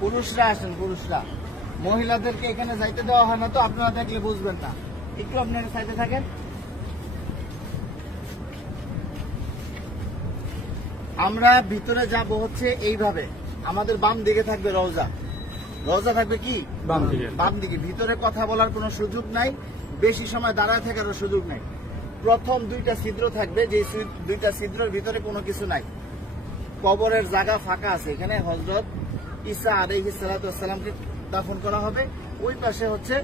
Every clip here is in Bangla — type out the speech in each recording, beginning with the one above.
পুরুষরা আসেন পুরুষরা। মহিলাদেরকে এখানে যাইতে দেওয়া হয় না তো আপনারা দেখলে বুঝবেন না। একটু আপনারা সাইডে থাকেন। আমরা ভিতরে যাব হচ্ছে এইভাবে। আমাদের বাম দিকে থাকবে রওজা। রওজা থাকবে কি? বাম দিকে। বাম দিকে। ভিতরে কথা বলার কোনো সুযোগ নাই। বেশি সময় দাঁড়ায় থাকারও সুযোগ নাই। প্রথম দুইটা ছিদ্র থাকবে যে দুইটা ছিদ্রের ভিতরে কোনো কিছু নাই। কবরের জায়গা ফাঁকা আছে। এখানে হজরত ঈসা আলাইহি সালাতামকে দাফন করা হবে। ওই পাশে হচ্ছে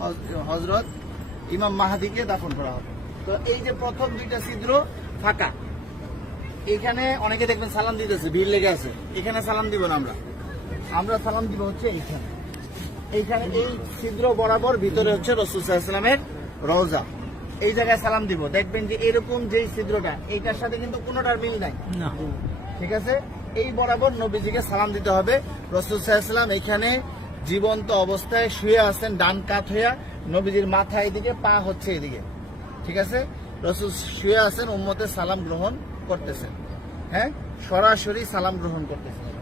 হজ- হজরত ইমাম মাহাদিকে দাফন করা হবে। তো এই যে প্রথম দুইটা ছিদ্র ফাঁকা এখানে অনেকে দেখবেন সালাম দিতেছে ভিড় লেগে আছে। এখানে সালাম দিব না আমরা। আমরা সালাম দিব হচ্ছে এইখানে। এইখানে এই ছিদ্র বরাবর ভিতরে হচ্ছে রসুল সাল্লামের রওজা। এই জায়গায় সালাম দিব। দেখবেন যে এরকম যেই ছিদ্রটা এইটার সাথে কিন্তু কোনোটার মিল নাই। না। ঠিক আছে? এই বরাবর নবীজিকে সালাম দিতে হবে। রসুল সাল্লাম এখানে জীবন্ত অবস্থায় শুয়ে আছেন, ডান কাত হইয়া। নবীজির মাথা এদিকে, পা হচ্ছে এদিকে। ঠিক আছে? রসুল শুয়ে আছেন উম্মতে সালাম গ্রহণ করতেছেন। হ্যাঁ? সরাসরি সালাম গ্রহণ করতেছেন।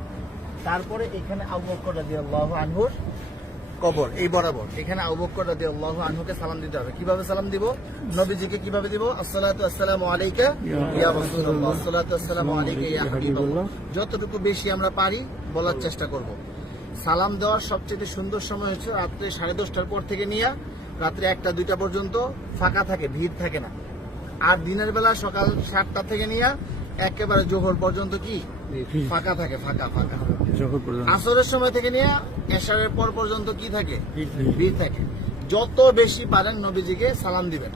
তারপরে এখানে আবু বকর রাদিয়াল্লাহু আনহুর কবর এই বরাবর। এখানে আবু বকর রাদিয়াল্লাহু আনহুকে সালাম দিতে হবে। কীভাবে সালাম দিব? নবীজিকে কীভাবে দিব? আসসালাতু আসসালামু আলাইকা ইয়া রাসূলুল্লাহ। আসসালাতু আসসালামু আলাইকা ইয়া হাবিবাল্লাহ। যতটুকু বেশি আমরা পারি বলার চেষ্টা করব। সালাম দেওয়ার সবচেয়ে সুন্দর সময় হচ্ছে রাত্রে সাড়ে দশটার পর থেকে নিয়ে রাত্রে একটা দুইটা পর্যন্ত ফাঁকা থাকে ভিড় থাকে না। আর দিনের বেলা সকাল সাতটা থেকে নিয়ে একেবারে জোহর পর্যন্ত কি? ফাঁকা থাকে ফাঁকা ফাঁকা। আসরের সময় থেকে নিয়ে এশারের পর পর্যন্ত কি থাকে? ভিড় থাকে। যত বেশি পারেন নবীজিকে সালাম দিবেন।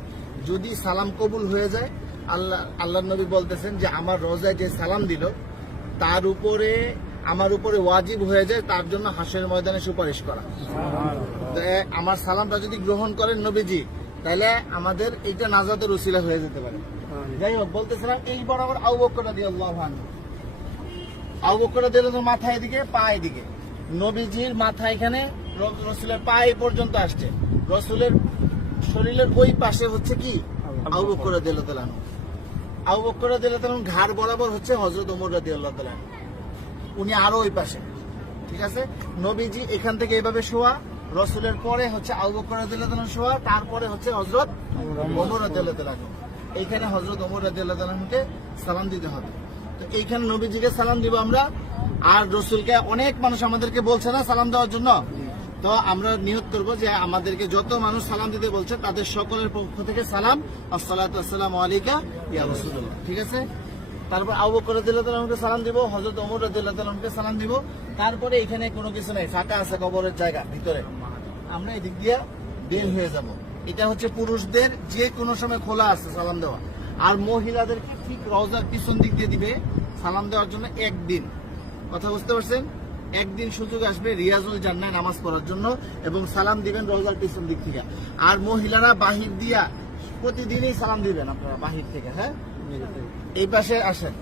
যদি সালাম কবুল হয়ে যায় আল্লাহ আল্লাহ নবী বলতেছেন যে আমার রোজায় যে সালাম দিল তার উপরে আমার উপরে ওয়াজিব হয়ে যায় তার জন্য হাসের ময়দানে সুপারিশ করা। আমার সালামটা যদি গ্রহণ করেন নবীজি তাহলে আমাদের এইটা নাজাতের উসিলা হয়ে যেতে পারে। যাই হোক বলতেছিলাম এই বরাবর আউ বকর দিয়ে আল্লাহ আবু বকর দিল তো মাথা এদিকে পা এদিকে। নবীজির মাথা এখানে রসুলের পা এই পর্যন্ত আসছে। রসুলের শরীরের ওই পাশে হচ্ছে কি? আবু বকর দিল তালান আবু বকর দিল তালান ঘাড় বরাবর হচ্ছে হজরত ওমর রাদি আল্লাহ তালান উনি আরও ওই পাশে। ঠিক আছে? নবীজি এখান থেকে এইভাবে শোয়া রসুলের পরে হচ্ছে আবু বকর দিল তালান শোয়া তারপরে হচ্ছে হজরত ওমর রাদি আল্লাহ তালান এইখানে হজরত ওমর রাদি আল্লাহ তালানকে সালাম দিতে হবে। তো এইখানে নবীজিকে সালাম দিব আমরা। আর রসুলকে অনেক মানুষ আমাদেরকে বলছে না সালাম দেওয়ার জন্য। তো আমরা নিয়ত করব যে আমাদেরকে যত মানুষ সালাম দিতে বলছে, তাদের সকলের পক্ষ থেকে সালাম। আসসালামু আলাইকা ইয়া ঠিক আছে? তারপর আবু বকর রাদিয়াল্লাহু তাআলাকে সালাম দিব, হযরত ওমর রাদিয়াল্লাহু তাআলাকে সালাম দিব। তারপরে এখানে কোনো কিছু নাই, ফাঁকা আছে কবরের জায়গা, ভিতরে। আমরা এদিক দিয়ে বের হয়ে যাব। এটা হচ্ছে পুরুষদের যে কোনো সময় খোলা আছে সালাম দেওয়া। আর মহিলাদেরকে ঠিক রওজার পিছন দিক দিয়ে দিবে সালাম দেওয়ার জন্য একদিন। কথা বুঝতে পারছেন? একদিন সুযোগ আসবে রিয়াজুল জান্নায় নামাজ পড়ার জন্য এবং সালাম দিবেন রোজার পিছন দিক থেকে। আর মহিলারা বাহির দিয়া প্রতিদিনই সালাম দিবেন আপনারা বাহির থেকে হ্যাঁ? এই পাশে আসেন।